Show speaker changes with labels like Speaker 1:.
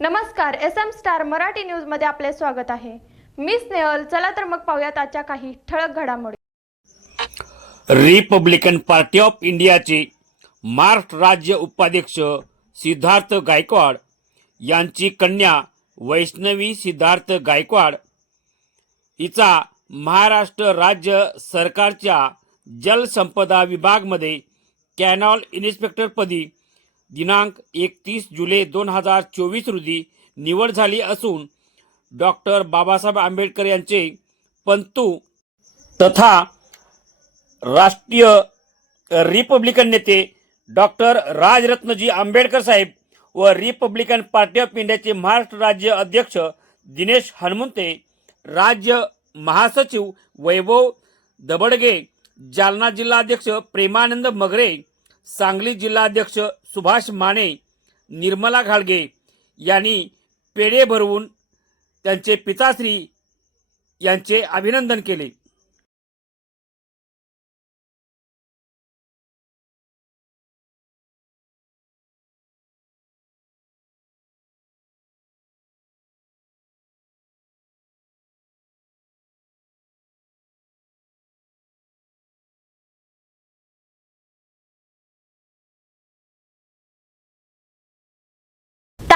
Speaker 1: नमस्कार S M star Marathi न्यूजमध्ये आपले स्वागत आहे. मी स्नेहल चला तर मग पाहूयात आजच्या काही ठळक घडामोडी.
Speaker 2: रिपब्लिकन पार्टी ऑफ इंडियाचे महाराष्ट्र राज्य उपाध्यक्ष सिद्धार्थ गायकवाड यांची कन्या वैष्णवी सिद्धार्थ गायकवाड हिचा महाराष्ट्र राज्य सरकारच्या जलसंपदा विभागमध्ये कॅनॉल इन्स्पेक्टरपदी दिनांक एकतीस जुलै दोन हजार चोवीस रोजी निवड झाली असून डॉक्टर बाबासाहेब आंबेडकर यांचे पंतू तथा राष्ट्रीय रिपब्लिकन नेते डॉक्टर राजरत्नजी आंबेडकर साहेब व रिपब्लिकन पार्टी ऑफ इंडियाचे महाराष्ट्र राज्य अध्यक्ष दिनेश हनुमंते राज्य महासचिव वैभव दबडगे जालना जिल्हाध्यक्ष प्रेमानंद मगरे सांगली जिल्हाध्यक्ष सुभाष माने निर्मला घाडगे यांनी पेढे भरवून त्यांचे पिताश्री यांचे अभिनंदन केले.